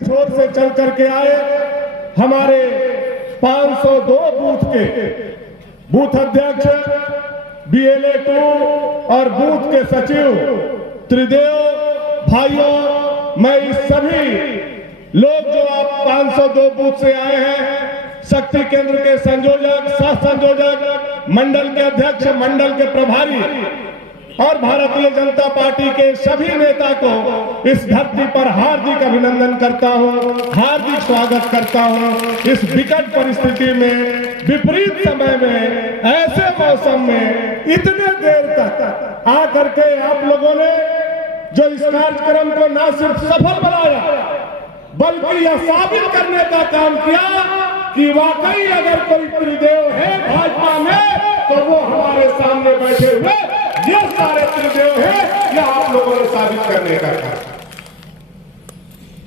छोर से चल करके आए हमारे 502 बूथ के बूथ अध्यक्ष, BLA 2 और बूथ के सचिव त्रिदेव भाइयों, मैं इस सभी लोग जो आप 502 बूथ से आए हैं, शक्ति केंद्र के संयोजक, सह संयोजक, मंडल के अध्यक्ष, मंडल के प्रभारी और भारतीय जनता पार्टी के सभी नेता को इस धरती पर हार्दिक अभिनंदन करता हूं, हार्दिक स्वागत करता हूं। इस विकट परिस्थिति में, विपरीत समय में, ऐसे मौसम में इतने देर तक आकर के आप लोगों ने जो इस कार्यक्रम को न सिर्फ सफल बनाया बल्कि यह साबित करने का काम किया कि वाकई अगर कोई त्रिदेव है भाजपा में तो वो हमारे सामने बैठे हुए ये सारे त्रिदेव है, यह आप लोगों ने साबित करने का काम।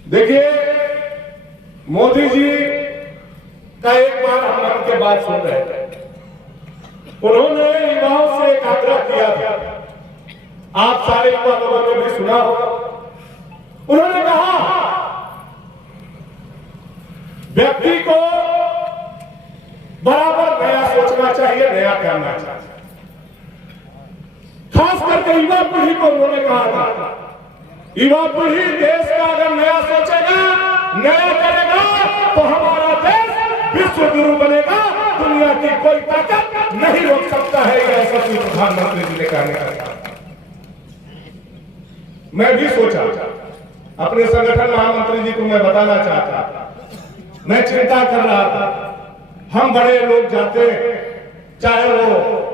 देखिए, मोदी जी का एक बार हम मन की बात सुन रहे थे, उन्होंने युवाओं से एक आग्रह किया था, आप सारे युवा लोगों ने भी सुना होगा। उन्होंने कहा व्यक्ति को बराबर नया सोचना चाहिए, नया करना चाहिए। खास करके युवा पीढ़ी को उन्होंने कहा था, युवा पीढ़ी देश का अगर नया सोचेगा, नया करेगा तो हमारा देश विश्व गुरु बनेगा, दुनिया की कोई ताकत नहीं रोक सकता है। यह सभी प्रधानमंत्री जी ने कहने का। मैं भी सोचा, अपने संगठन महामंत्री जी को मैं बताना चाहता था, मैं चिंता कर रहा था, हम बड़े लोग जाते हैं, चाहे वो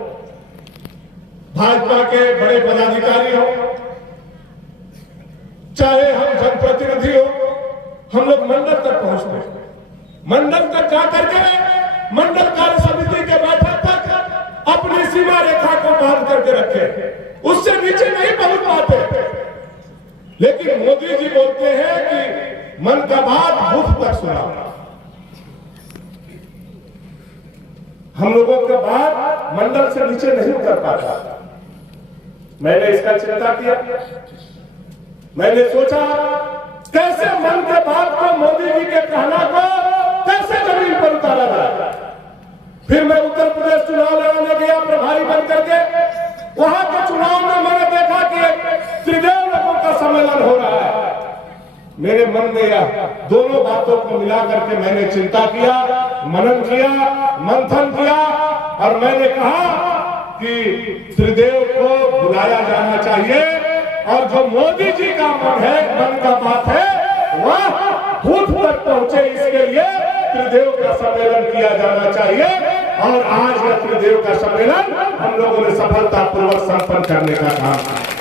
भाजपा के बड़े पदाधिकारी हो, चाहे हम जनप्रतिनिधि हो, हम लोग मंडल तक पहुंचते हैं। मंडल तक जा करके मंडल कार्य समिति के बैठक तक अपनी सीमा रेखा को बांध करके रखे, उससे नीचे नहीं पहुंच पाते। लेकिन मोदी जी बोलते हैं कि मन का बात बूथ तक सुना। हम लोगों का बात मंडल से नीचे नहीं उतर पाता। मैंने इसका चिंता किया, मैंने सोचा कैसे मन के बात को, मोदी जी के कहना को कैसे जमीन पर उतारा जाए। फिर मैं उत्तर प्रदेश चुनाव लड़ाने गया प्रभारी बन करके। वहां के चुनाव में मैंने देखा कि त्रिदेव लोगों का सम्मेलन हो रहा है। मेरे मन में यह दोनों बातों को मिला करके मैंने चिंता किया, मनन किया, मंथन किया और मैंने कहा कि त्रिदेव को बुलाया जाना चाहिए और जो मोदी जी का मन का बात है वह बूथ तक पहुंचे, इसके लिए त्रिदेव का सम्मेलन किया जाना चाहिए। और आज यह त्रिदेव का सम्मेलन हम लोगों ने सफलतापूर्वक संपन्न करने का काम किया।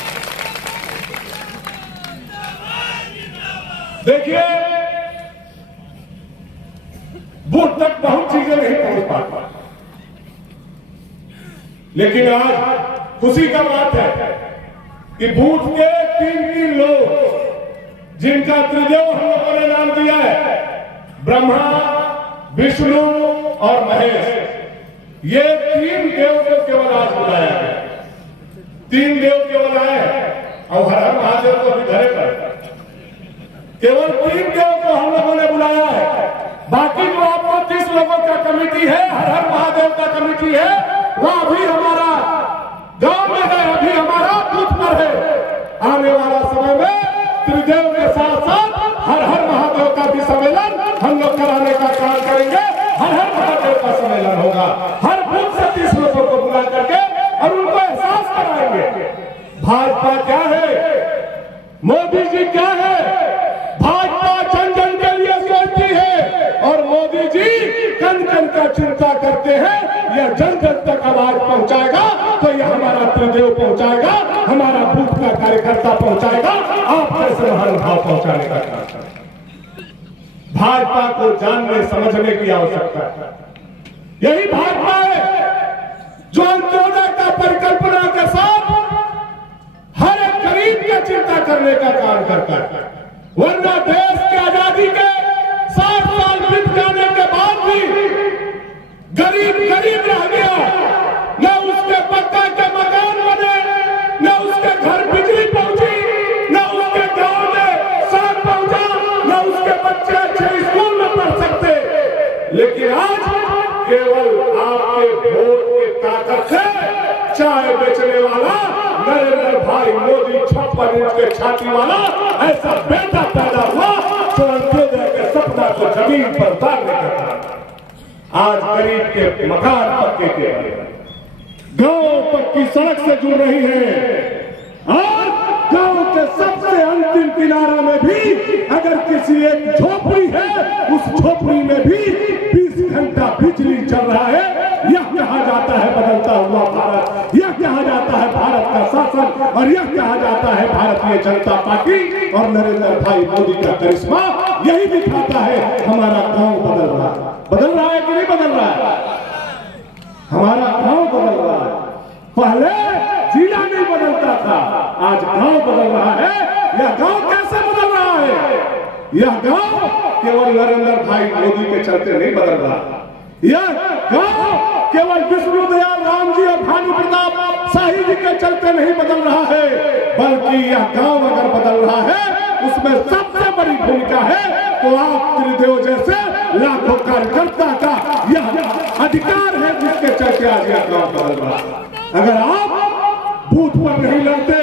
देखिए, बूथ तक बहुत चीजें नहीं पहुंच पाती, लेकिन आज खुशी का बात है कि बूथ के 3 लोग जिनका त्रिदेव हम लोगों ने नाम दिया है, ब्रह्मा, विष्णु और महेश, ये 3 देव को केवल आज बुलाया गया। 3 देव केवल आए हैं और हर महादेव को भी घरे पर केवल 3 देव को हम लोगों ने बुलाया है। बाकी जो आपको 30 लोगों का कमेटी है, हर महादेव का कमेटी है, वह अभी हमारा गांव में है, अभी हमारा बूथ पर है। आने वाला समय में त्रिदेव के साथ साथ हर महादेव का भी सम्मेलन हम लोग कराने का काम करेंगे। हर महादेव का सम्मेलन होगा, हर बूथ से 30 लोगों को बुला करके और उनको एहसास कराएंगे भाजपा क्या है, मोदी जी क्या है। भाजपा जन जन के लिए सोचती है और मोदी जी कन कन का चिंता करते हैं। यह जन जन तक आवाज पहुंचाएगा तो यह हमारा त्रिदेव पहुंचाएगा, हमारा बूथ का कार्यकर्ता पहुंचाएगा, आप कैसे महानुभाव पहुंचाने का काम। भाजपा को जानने समझने की आवश्यकता है। यही भाजपा है जो अंत्योदय का परिकल्पना के साथ हर एक गरीब की चिंता करने का काम करता है। वरना देश की आजादी के 60 साल बीत जाने के बाद भी गरीब रह गया, न उसके पक्का के मकान बने, न उसके घर बिजली पहुंची, न उसके गांव में साथ पहुंचा, न उसके बच्चे अच्छे स्कूल में पढ़ सकते, लेकिन आज केवल आपके वोट की ताकत से चाय बेचने वाला नरेंद्र भाई मोदी 56 इंच के छाती वाला ऐसा बेटा पैदा हुआ जो अंत्योदय के सपना को जमीन पर उतारने का काम। आज गरीब के मकान पक्के के गांव पक्की सड़क से जुड़ रही है और गांव के सबसे अंतिम किनारा में भी अगर किसी एक झोपड़ी है, उस झोपड़ी में भी 20 घंटा बिजली चल रहा है। यह कहा जाता है बदलता हुआ भारत, यह कहा जाता है भारत का शासन, और यह कहा जाता है भारतीय जनता पार्टी और नरेंद्र भाई मोदी का करिश्मा। यही दिखाता है हमारा गांव बदल रहा है कि नहीं बदल रहा है? हमारा गांव बदल रहा है। पहले जिला नहीं बदलता था, आज गांव बदल रहा है। यह गांव कैसे बदल रहा है? यह गांव केवल नरेंद्र भाई मोदी के चलते नहीं बदल रहा। यह गांव केवल विष्णुदयाल राम जी और भानु प्रताप शाही जी के चलते नहीं बदल रहा है, बल्कि यह गांव अगर बदल रहा है उसमें सबसे बड़ी भूमिका है तो आप त्रिदेव जैसे लाखों कार्यकर्ता का यह अधिकार है जिसके चलते आज यह गांव बदल रहा है। अगर आप बूथ पर नहीं लड़ते,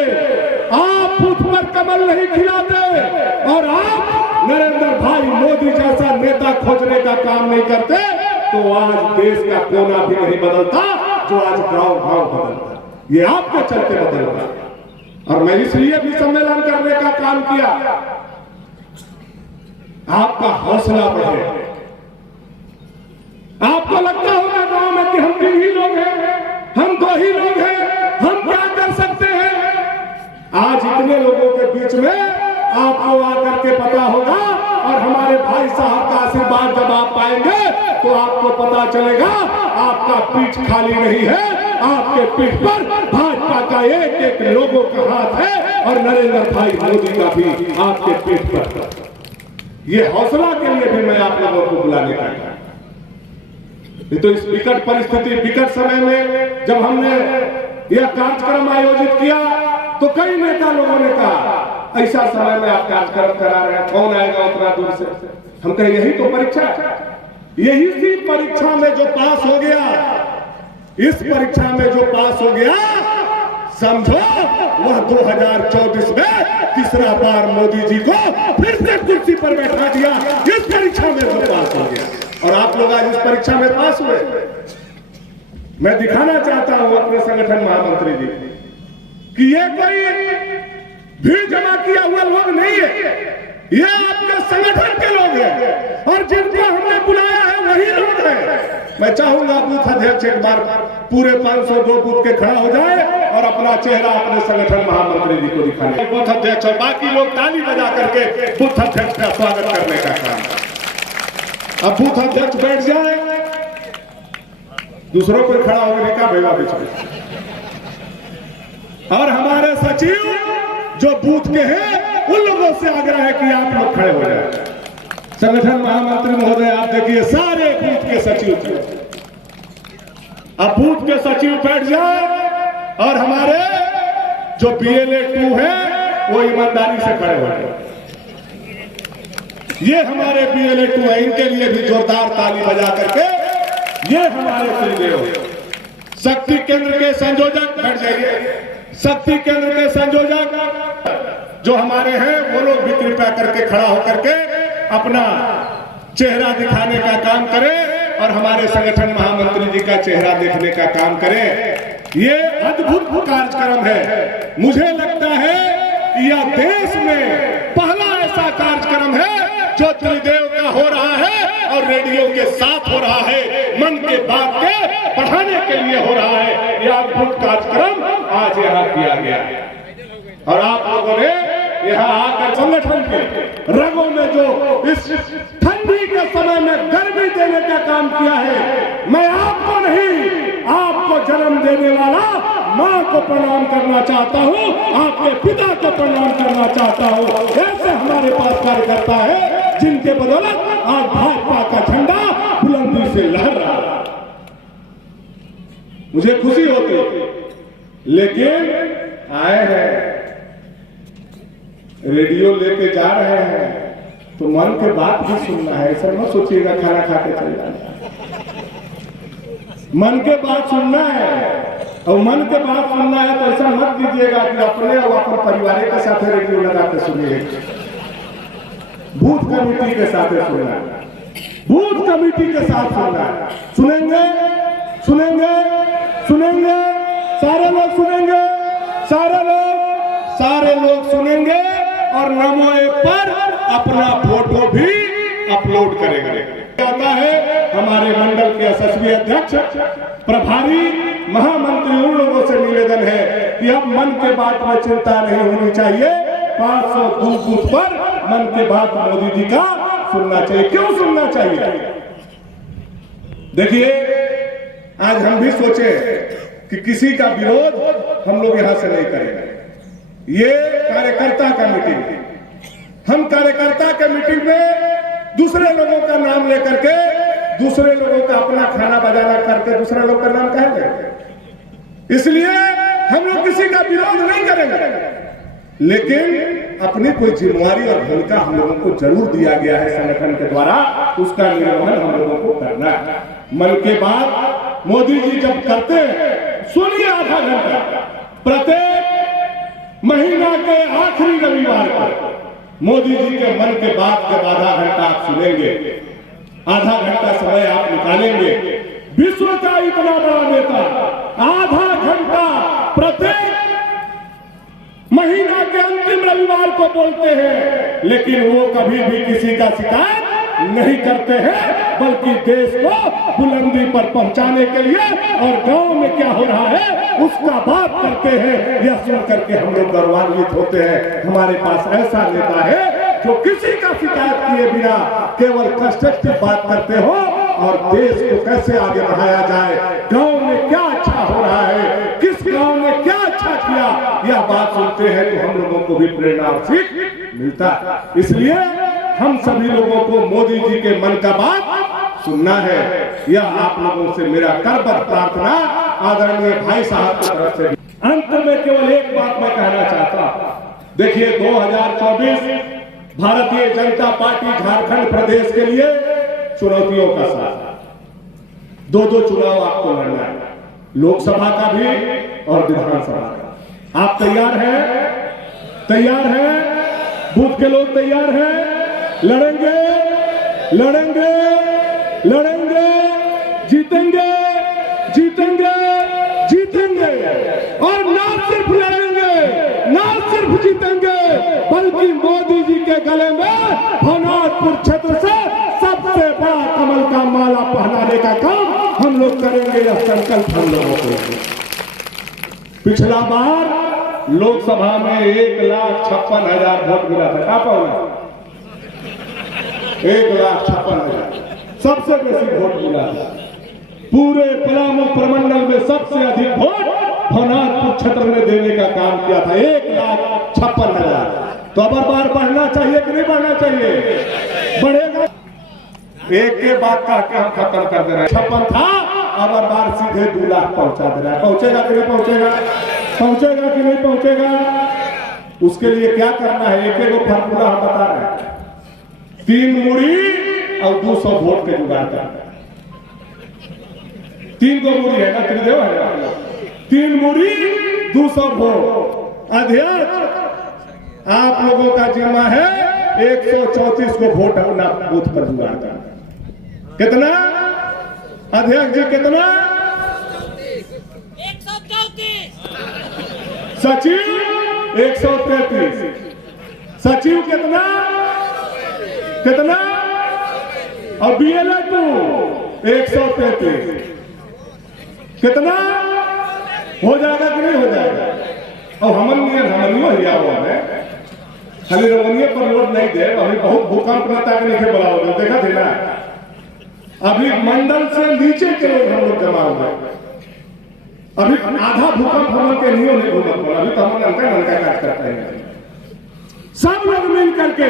आप बूथ पर कमल नहीं खिलाते और आप नरेंद्र भाई मोदी जैसा नेता खोजने का काम नहीं करते, तो आज देश का कोना भी नहीं बदलता जो आज गांव बदलता। ये आपके चलते बदल रहा है। और मैं इसलिए भी सम्मेलन करने का काम किया, आपका हौसला बढ़े। आपको लगता होगा गांव में कि हम 3 ही लोग हैं, हम 2 ही लोग हैं, हम क्या कर सकते हैं? आज इतने लोगों के बीच में आपको आकर के पता होगा और हमारे भाई साहब का आशीर्वाद जब आप पाएंगे तो आपको पता चलेगा आपका पीठ खाली नहीं है, आपके पीठ पर भाजपा का एक लोगों का हाथ है और नरेंद्र भाई मोदी का भी आपके पीठ पर। ये हौसला के लिए भी मैं आप लोगों को बुलाने का है। तो इस विकट परिस्थिति, विकट समय में जब हमने यह कार्यक्रम आयोजित किया तो कई नेता लोगों ने कहा ऐसा समय में आप कार्यक्रम करा रहे हैं, कौन आएगा उतना दूर से? हम कहे यही तो परीक्षा है, यही सी परीक्षा में जो पास हो गया, इस परीक्षा में जो पास हो गया समझो वह 2024 में तीसरा बार मोदी जी को फिर से कुर्सी पर बैठा दिया। इस परीक्षा में जो पास हो गया और आप लोग आज इस परीक्षा में पास हुए। मैं दिखाना चाहता हूं अपने संगठन महामंत्री जी कि ये कोई भीड़ जमा किया हुआ लोग नहीं है, ये आपके संगठन के लोग हैं और जिनको हमने बुलाया है वही लोग हैं। मैं चाहूंगा बूथ अध्यक्ष एक बार पूरे 502 बूथ के खड़ा हो जाए और अपना चेहरा अपने संगठन महामंत्री जी को दिखाने। बूथ अध्यक्ष और बाकी लोग ताली बजा करके बूथ अध्यक्ष का स्वागत करने का काम। अब बूथ अध्यक्ष बैठ जाए, दूसरों पर खड़ा होने का भेजा बीच में, और हमारे सचिव जो बूथ के हैं उन लोगों से आग्रह है कि आप लोग खड़े हो जाए। संगठन महामंत्री महोदय आप देखिए सारे बूथ के सचिव थे, अब बूथ के सचिव बैठ जाए और हमारे जो BLA 2 है वो ईमानदारी से खड़े हो जाए। ये हमारे BLA 2 है, इनके लिए भी जोरदार ताली बजा करके ये हमारे त्रिदेव शक्ति केंद्र के संयोजक बैठ जाइए। शक्ति केंद्र के संयोजक जो हमारे हैं वो लोग भी कृपया करके खड़ा होकर के अपना चेहरा दिखाने का काम करें और हमारे संगठन महामंत्री जी का चेहरा देखने का काम करें। ये अद्भुत कार्यक्रम है। मुझे लगता है कि यह देश में पहला ऐसा कार्यक्रम है जो त्रिदेव का हो रहा है और रेडियो के साथ हो रहा है, मन के बात के बढ़ाने के लिए हो रहा है। यह अद्भुत कार्यक्रम आज यहाँ किया गया है और आप लोगों ने यहाँ आकर संगठन के रगों में जो इस ठंडी के समय में गर्मी देने का काम किया है, मैं आपको नहीं आपको जन्म देने वाला माँ को प्रणाम करना चाहता हूँ, आपके पिता को प्रणाम करना चाहता हूँ। ऐसे हमारे पास कार्यकर्ता है जिनके बदौलत आज भाजपा का झंडा बुलंदी से लहर रहा है। मुझे खुशी होती है, लेकिन आए हैं रेडियो लेके जा रहे हैं, तो मन के बात भी सुनना है, ऐसा मत सोचिएगा खाना खा के चल जाना। मन के बात सुनना है, और मन के बात सुनना है तो ऐसा मत कीजिएगा कि अपने और अपने परिवार के साथ रेडियो लगा के सुनिए। बूथ कमेटी के साथ सुनना है, बूथ कमेटी के साथ सुनना है। सुनेंगे सुनेंगे सुनेंगे, सारे लोग सुनेंगे, सारे लोग सुनेंगे और नमो ऐप पर अपना फोटो भी अपलोड करेंगे। आता है हमारे मंडल के यशस्वी अध्यक्ष प्रभारी महामंत्री उन लोगों से निवेदन है कि अब मन के बात में चिंता नहीं होनी चाहिए। 500 बूथ पर मन के बात मोदी जी का सुनना चाहिए। क्यों सुनना चाहिए? देखिए, आज हम भी सोचे कि किसी का विरोध हम लोग यहां से नहीं करेंगे। ये कार्यकर्ता का मीटिंग है। हम कार्यकर्ता के मीटिंग में दूसरे लोगों का नाम लेकर के, दूसरे लोगों का अपना खाना बजाना करके दूसरे लोग का नाम कहेंगे। इसलिए हम लोग किसी का विरोध नहीं करेंगे, लेकिन अपनी कोई जिम्मेवारी और भूमिका हम लोगों को जरूर दिया गया है संगठन के द्वारा, उसका निर्वहन हम लोगों को करना है। मन के बाद मोदी जी जब करते हैं, सुनिए, आधा घंटा प्रत्येक महीना के आखिरी रविवार पर मोदी जी के मन के बात जब आधा घंटा आप सुनेंगे, आधा घंटा समय आप निकालेंगे। विश्व का इतना बड़ा नेता आधा घंटा प्रत्येक महीना के अंतिम रविवार को बोलते हैं, लेकिन वो कभी भी किसी का शिकायत नहीं करते हैं, बल्कि देश को बुलंदी पर पहुंचाने के लिए और गांव में क्या हो रहा है उसका बात करते हैं। यह सुन करके हम लोग गौरवान्वित होते हैं। हमारे पास ऐसा नेता है जो किसी का शिकायत किए बिना केवल कंस्ट्रक्टिव बात करते हो और देश को कैसे आगे बढ़ाया जाए, गांव में क्या अच्छा हो रहा है, किस गांव में क्या अच्छा किया, यह बात सुनते हैं तो हम लोगों को भी प्रेरणा और सीख मिलता है। इसलिए हम सभी लोगों को मोदी जी के मन का बात सुनना है। यह आप लोगों से मेरा करबद्ध प्रार्थना आदरणीय भाई साहब की तरफ से। अंत में केवल एक बात मैं कहना चाहता हूं। देखिए, 2024 भारतीय जनता पार्टी झारखंड प्रदेश के लिए चुनौतियों का साथ। दो चुनाव आपको लड़ना है, लोकसभा का भी और विधानसभा का। आप तैयार हैं? तैयार हैं? बूथ के लोग तैयार हैं? लड़ेंगे, लड़ेंगे, लड़ेंगे, जीतेंगे, जीतेंगे, जीतेंगे। और ना सिर्फ लड़ेंगे, ना सिर्फ जीतेंगे, बल्कि मोदी जी के गले में भवनाथपुर क्षेत्र से सबसे बड़ा कमल का माला पहनाने का काम हम लोग करेंगे। यह संकल्प हम लोगों को। पिछला बार लोकसभा में 1,56,000 वोट मिला था। क्या पाऊंगा? 1,56,000 सबसे बेसी वोट मिला था। पूरे पलामू प्रमंडल में सबसे अधिक वोट भवनाथपुर क्षेत्र में देने का काम किया था, 1,56,000। तो अब बार बढ़ना चाहिए कि नहीं बढ़ना चाहिए? बढ़ेगा। एक के बाद का हम खत्म कर दे रहे हैं। 56 था, अब बार सीधे 2 लाख पहुंचा दे रहा है। पहुंचेगा कि नहीं पहुंचेगा? पहुंचेगा कि नहीं पहुंचेगा? उसके लिए क्या करना है? एक फार्मूला हम बता रहे हैं। 3 मुड़ी और 200 वोट के जुगाड़ करना। 3 को मुड़ी है ना, त्रिदेव है ना? 3 मुड़ी 200 वोट। अध्यक्ष, आप लोगों का जिम्मा है 134 को वोट अपना बूथ पर जुगाड़ करना। कितना अध्यक्ष जी? कितना? 134। सचिव 133। सचिव कितना? कितना? और बीएलए 133। कितना हो जाएगा कि नहीं हो जाएगा? और हमनियो हिया हुआ है, खाली रवनिये पर लोड नहीं दे। अभी बहुत भूकंप नेता के नीचे बड़ा हो गया, देखा थे ना? अभी मंडल से नीचे के लोग हम लोग जमा हुए। अभी आधा भूकंप हम लोग के नहीं होने भूकंप, अभी तो हम नलका काट करते हैं। सब लोग मिल करके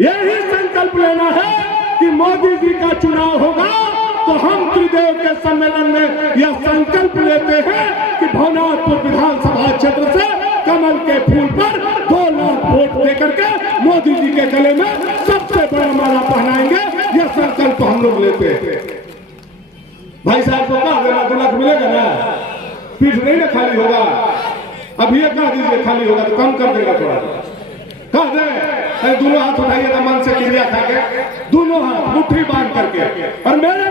यही संकल्प लेना है कि मोदी जी का चुनाव होगा तो हम त्रिदेव के सम्मेलन में यह संकल्प लेते हैं कि भवनाथपुर विधानसभा क्षेत्र से कमल के फूल पर 2 लाख वोट देकर के मोदी जी के गले में सबसे बड़ा माला पहनाएंगे, यह संकल्प हम लोग लेते हैं। भाई साहब को कह देना 2 लाख मिलेगा ना, पीठ नहीं ना खाली होगा। अब ये कह दीजिए खाली होगा तो कम कर देगा थोड़ा, कह दे। दोनों हाथ उठाइएगा मन से क्रिया खा के, दोनों हाथ मुट्ठी बांध करके, और मेरे